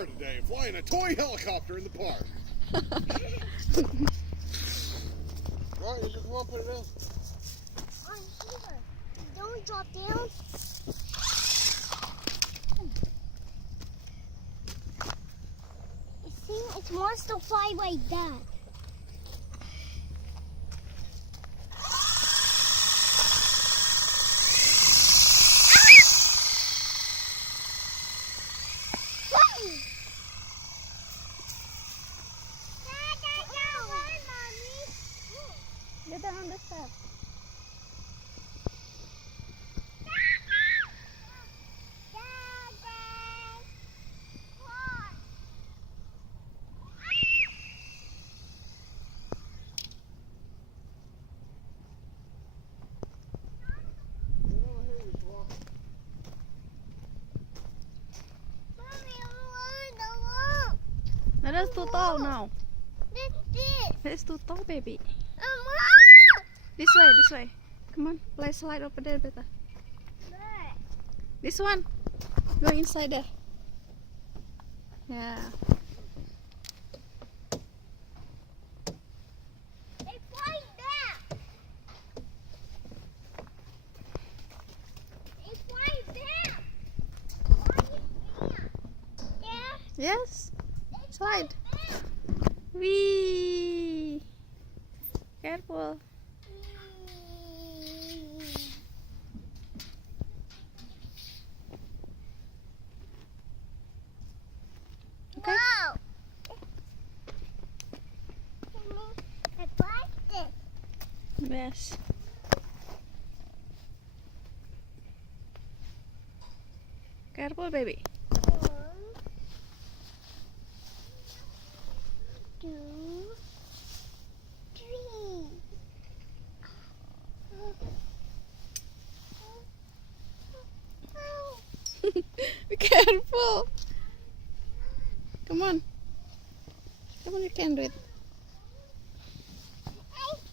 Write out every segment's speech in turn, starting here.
car today, flying a toy helicopter in the park. Right, you just want to put it down. On here. Don't we drop down? You see, it wants to fly like that. Get down on the step. No, that's too tall now. This. That's too tall, baby. Mom! This way, this way. Come on, let's slide over there better. This one. Go inside there. Yeah. It's flying back. It's flying back. Flying back. Yeah. Yes. It's Slide. back. Wee. Careful. Okay. Wow. I like this. Yes. Careful, baby. 1, 2, 3. Be careful. Come on. Come on, you can do it.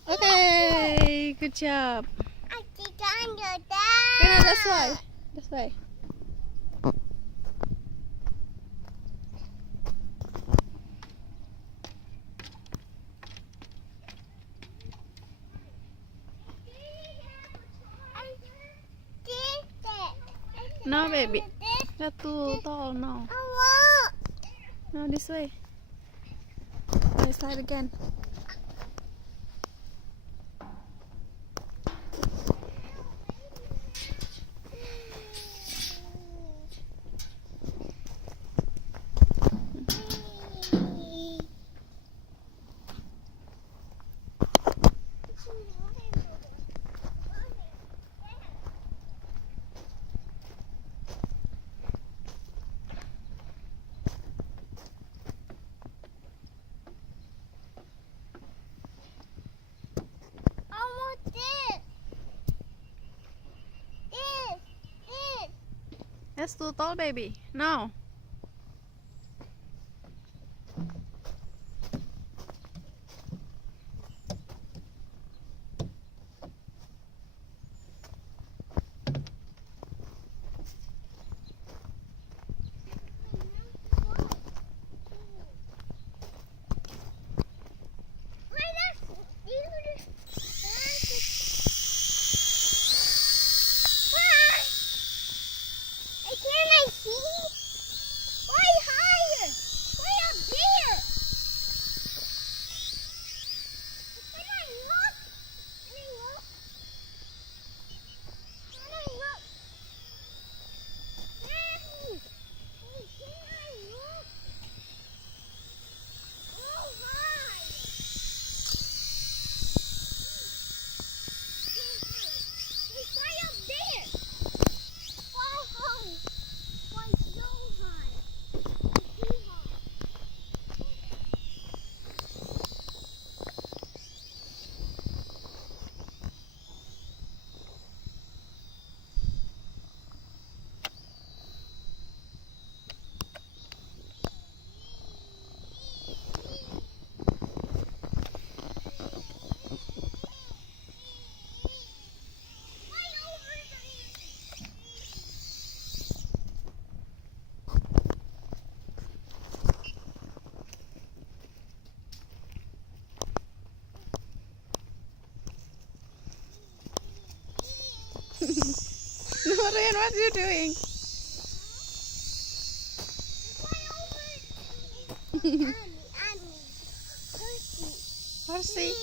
Okay, good job. I think I'm gonna die. Okay, now this way. This way. No, baby. That's too tall now. No, this way. Right side again. That's too tall, baby. No. Nurin, what are you doing? Annie. Horsey.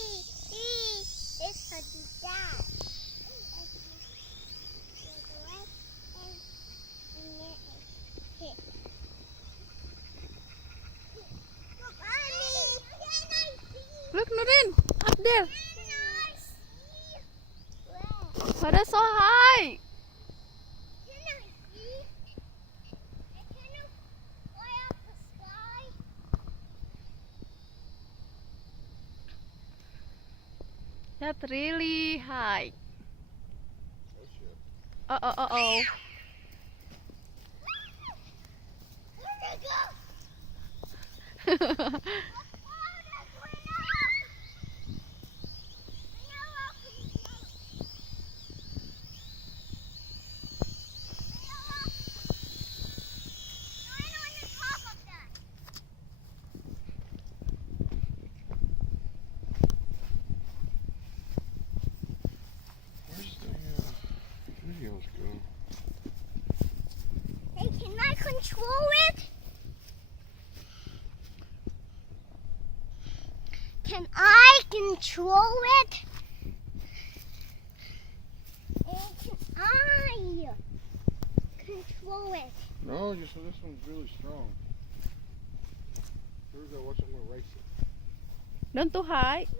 It's her dad. Look, Annie. Look, Nurin, up there. Where? But that's so high. Can I see? Can you fly up the sky? That's really high. Oh shit. Oh. Where'd it go? Oh, that's way up. Right on the top of that. Where's the videos go? Hey, can I control it? Can I control it? Can I control it? No, just this one's really strong. Here we go. Watch, I'm gonna race it. Don't too high. It's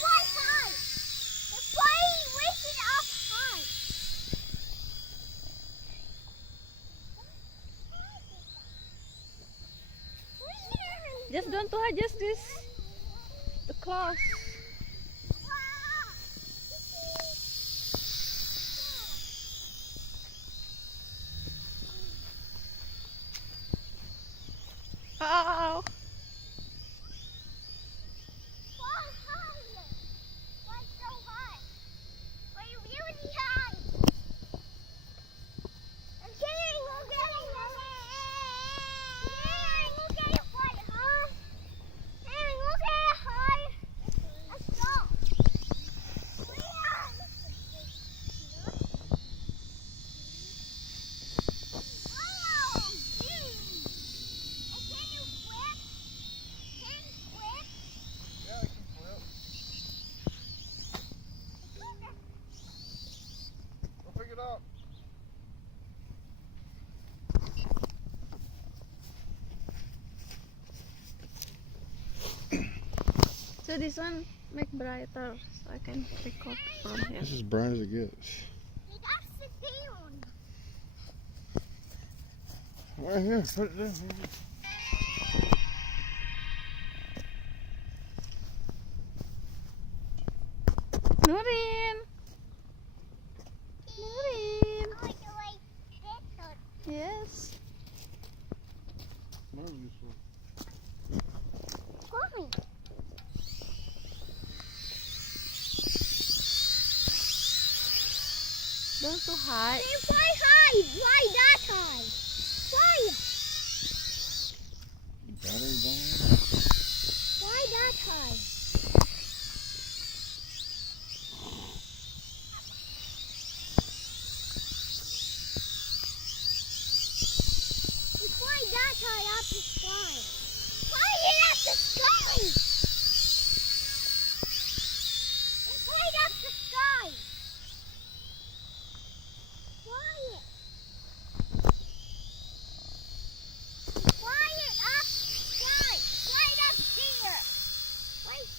way high. It's way raising up high. Just don't too high, just this. The close. Oh. Yeah, I can flip. Go pick it up. So this one make brighter so I can record from here. This is bright as it gets. Right here, put it down. Nurin. Nurin. Yes. Move this one. Don't too high. Why high? Why that high? Why? Battery down. Why that high? It's why that high up the sky? Why it up the sky? It's right up the sky. Why it? Why it up the sky? Right up there. Right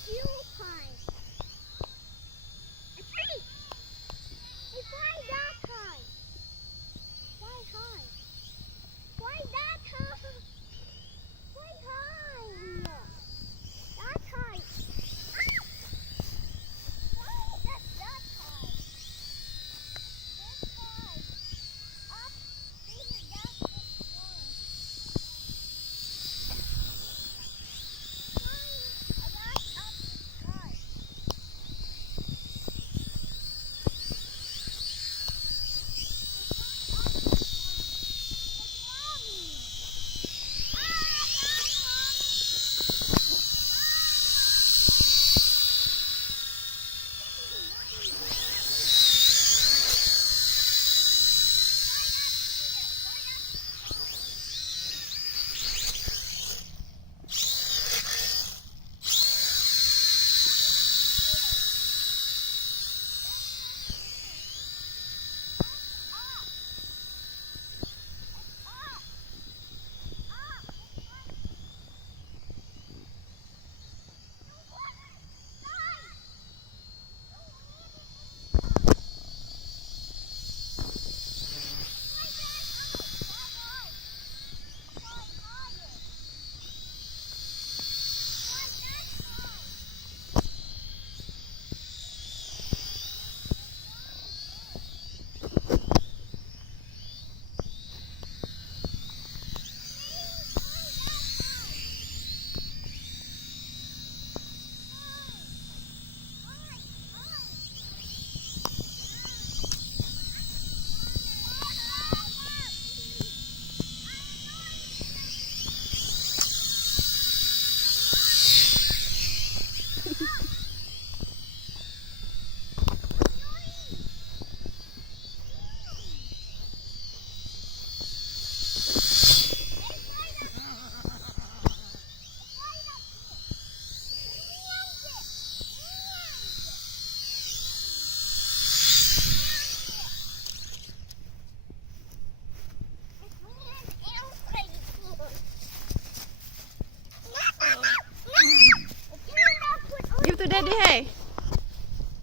to daddy, hey.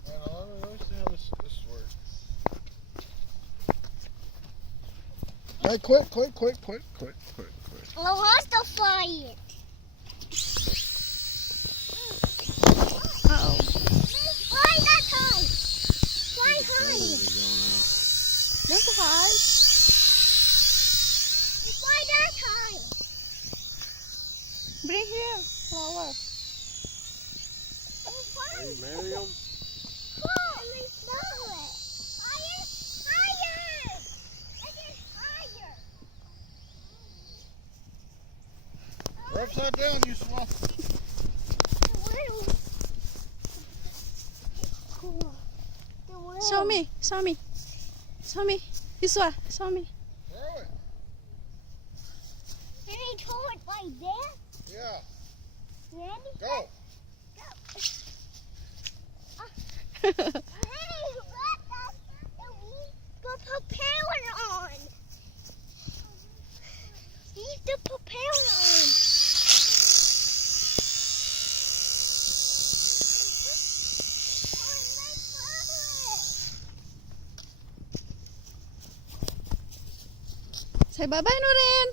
Hold on, let me see how this works. Hey, quick. I want to fly it. Uh-oh. Fly that high. Fly high. That's hard. Fly that high. Bring here, flower. Hey, Miriam. Let me smell it. Higher. Higher. It is higher. We're upside down, you swamp. Show me. This one, show me. Throw it. Can I throw it like that? Yeah. Ready? Go. Hey, let us go propelling on. Leave the propeller on. Say bye-bye, Nurin.